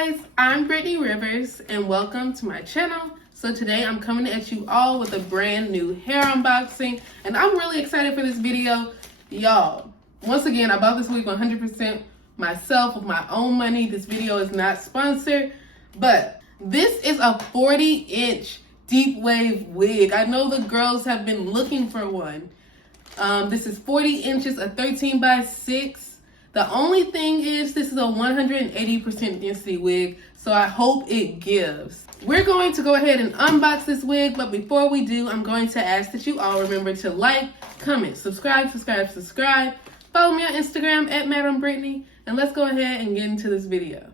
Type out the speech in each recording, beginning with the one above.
guys, I'm Brittany Rivers and welcome to my channel. So today I'm coming at you all with a brand new hair unboxing and I'm really excited for this video. Y'all, once again, I bought this wig 100% myself with my own money. This video is not sponsored, but this is a 40-inch deep wave wig. I know the girls have been looking for one. This is 40 inches, a 13 by 6. The only thing is this is a 180% density wig, so I hope it gives. We're going to go ahead and unbox this wig, but before we do, I'm going to ask that you all remember to like, comment, subscribe. Follow me on Instagram at Madam Brittany, and let's go ahead and get into this video.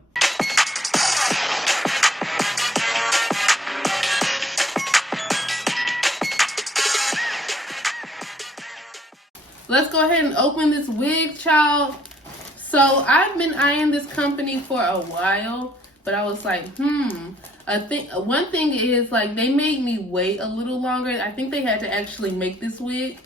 Let's go ahead and open this wig, child. So I've been eyeing this company for a while, but I was like, one thing is like they made me wait a little longer. I think they had to actually make this wig.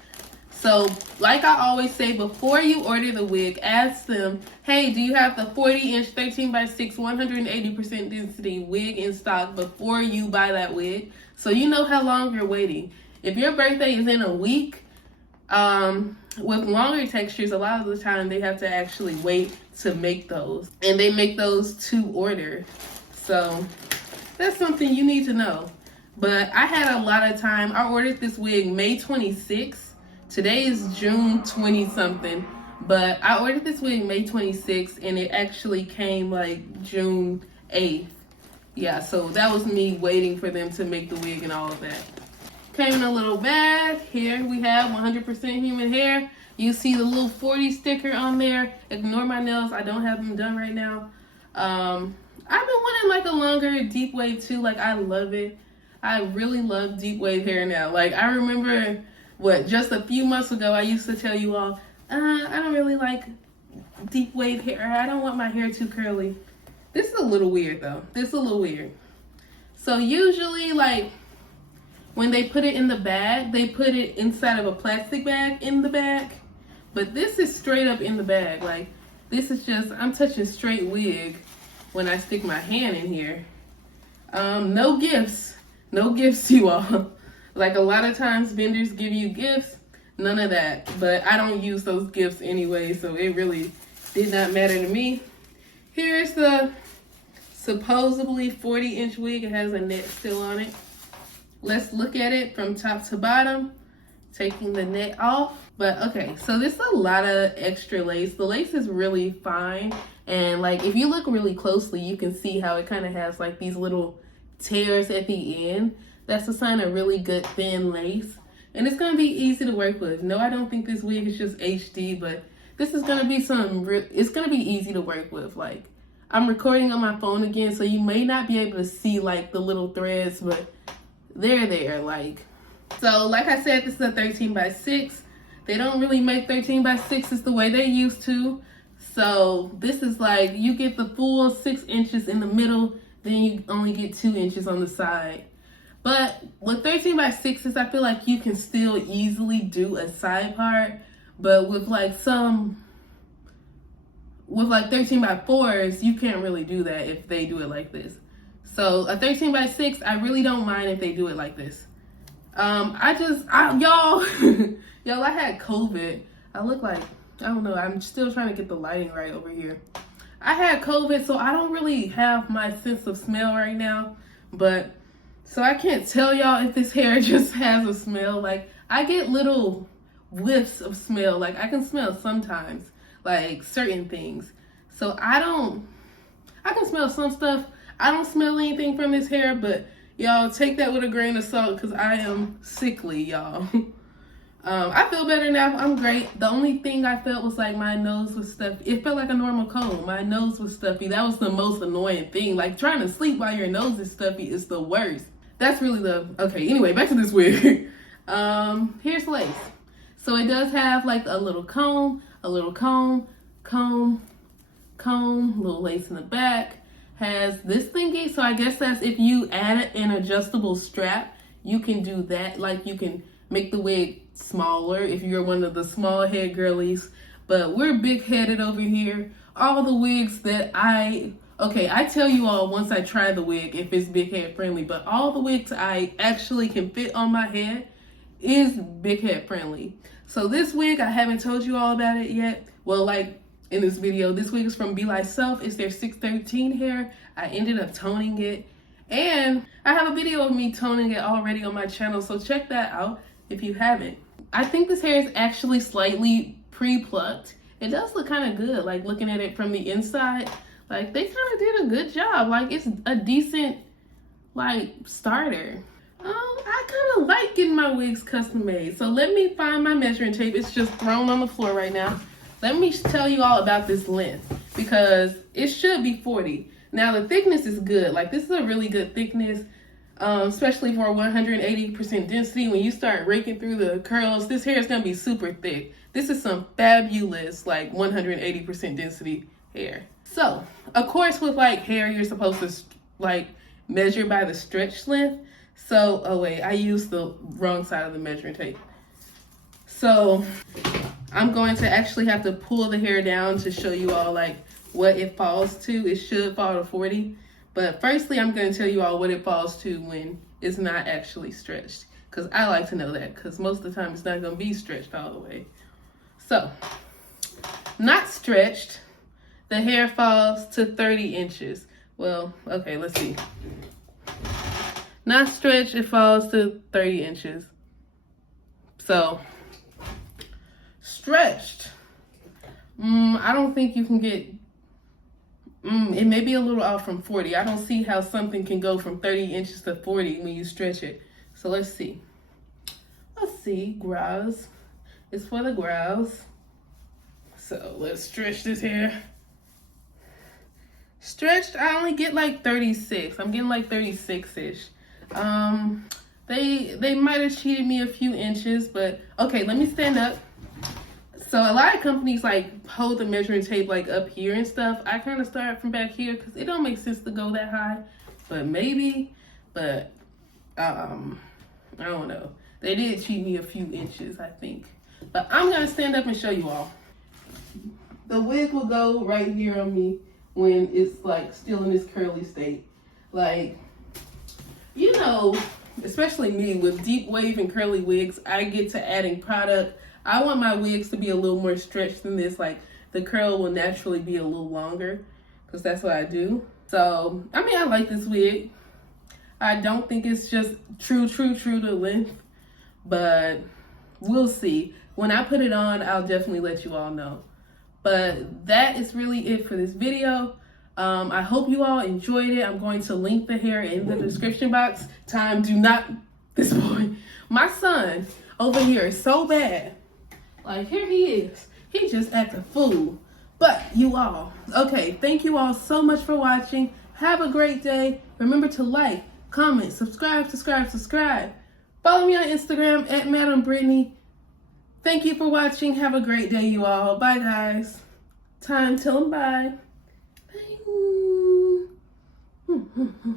So like I always say, before you order the wig, ask them, hey, do you have the 40-inch 13 by 6 180% density wig in stock before you buy that wig? So you know how long you're waiting. If your birthday is in a week, with longer textures, a lot of the time they have to actually wait to make those, and they make those to order. So that's something you need to know. But I had a lot of time. I ordered this wig May 26th. Today is June 20 something, but I ordered this wig May 26th and it actually came like June 8th. Yeah, so that was me waiting for them to make the wig and all of that. Came in a little bag. Here we have 100% human hair. You see the little 40 sticker on there. Ignore my nails. I don't have them done right now. I've been wanting like a longer deep wave too. Like I love it. I really love deep wave hair now. Like I remember just a few months ago I used to tell you all, I don't really like deep wave hair. I don't want my hair too curly. This is a little weird though. This is a little weird. So usually like when they put it in the bag, they put it inside of a plastic bag in the bag. But this is straight up in the bag. Like, this is just, I'm touching straight wig when I stick my hand in here. No gifts. No gifts, you all. Like, a lot of times vendors give you gifts. None of that. But I don't use those gifts anyway, so it really did not matter to me. Here's the supposedly 40-inch wig. It has a net still on it. Let's look at it from top to bottom, taking the net off. But okay, so this is a lot of extra lace. The lace is really fine. And like, if you look really closely, you can see how it kind of has like these little tears at the end. That's a sign of really good thin lace. And it's gonna be easy to work with. No, I don't think this wig is just HD, but this is gonna be it's gonna be easy to work with. Like, I'm recording on my phone again, so you may not be able to see like the little threads, but they're there. Like, so like I said, this is a 13 by 6. They don't really make 13 by 6s the way they used to. So this is like, you get the full 6 inches in the middle, then you only get 2 inches on the side. But with 13 by 6s, I feel like you can still easily do a side part. But with like 13 by 4s, you can't really do that if they do it like this. So a 13 by 6, I really don't mind if they do it like this. Y'all, I had COVID. I look like, I don't know, I'm still trying to get the lighting right over here. I had COVID, so I don't really have my sense of smell right now. But, so I can't tell y'all if this hair just has a smell. Like, I get little whiffs of smell. Like, I can smell sometimes, like, certain things. So I can smell some stuff. I don't smell anything from this hair, but y'all take that with a grain of salt because I am sickly, y'all. I feel better now. I'm great. The only thing I felt was like my nose was stuffy. It felt like a normal cold. My nose was stuffy. That was the most annoying thing. Like trying to sleep while your nose is stuffy is the worst. That's really okay, anyway, back to this wig. Here's lace. So it does have like a little comb, little lace in the back. Has this thingy, so I guess that's if you add an adjustable strap, you can do that. Like you can make the wig smaller if you're one of the small head girlies, but we're big headed over here. All the wigs that I Okay, I tell you all once I try the wig if it's big head friendly, but all the wigs I actually can fit on my head is big head friendly. So this wig, I haven't told you all about it yet. Well, like in this video, this wig is from Be Like Self. It's their 613 hair. I ended up toning it. And I have a video of me toning it already on my channel, so check that out if you haven't. I think this hair is actually slightly pre-plucked. It does look kind of good, like looking at it from the inside. Like they kind of did a good job. Like it's a decent, like, starter. I kind of like getting my wigs custom made. So let me find my measuring tape. It's just thrown on the floor right now. Let me tell you all about this length because it should be 40. Now the thickness is good. Like this is a really good thickness, especially for 180% density. When you start raking through the curls, this hair is gonna be super thick. This is some fabulous, like 180% density hair. So, of course, with like hair, you're supposed to like measure by the stretch length. So, oh wait, I used the wrong side of the measuring tape. So, I'm going to actually have to pull the hair down to show you all like what it falls to. It should fall to 40. But firstly, I'm going to tell you all what it falls to when it's not actually stretched. Because I like to know that because most of the time it's not going to be stretched all the way. So, not stretched, the hair falls to 30 inches. Well, okay, let's see. Not stretched, it falls to 30 inches. So, stretched. I don't think you can get, it may be a little off from 40. I don't see how something can go from 30 inches to 40 when you stretch it. So let's see. Let's see, brows. It's for the brows. So let's stretch this hair. Stretched, I only get like 36. I'm getting like 36-ish. They might have cheated me a few inches, but okay, let me stand up. So a lot of companies like hold the measuring tape like up here and stuff. I kind of start from back here because it don't make sense to go that high, but maybe, but I don't know. They did cheat me a few inches, I think. But I'm gonna stand up and show you all. The wig will go right here on me when it's like still in this curly state. Like, you know, especially me with deep wave and curly wigs, I get to adding product. I want my wigs to be a little more stretched than this. Like the curl will naturally be a little longer because that's what I do. So, I mean, I like this wig. I don't think it's just true to length, but we'll see. When I put it on, I'll definitely let you all know. But that is really it for this video. I hope you all enjoyed it. I'm going to link the hair in the description box. Do not, this boy, my son over here is so bad. Like, here he is. He just acting a fool. But you all, okay, thank you all so much for watching. Have a great day. Remember to like, comment, subscribe. Follow me on Instagram at Madam Brittany. Thank you for watching. Have a great day, you all. Bye, guys. Tell them bye. Bye.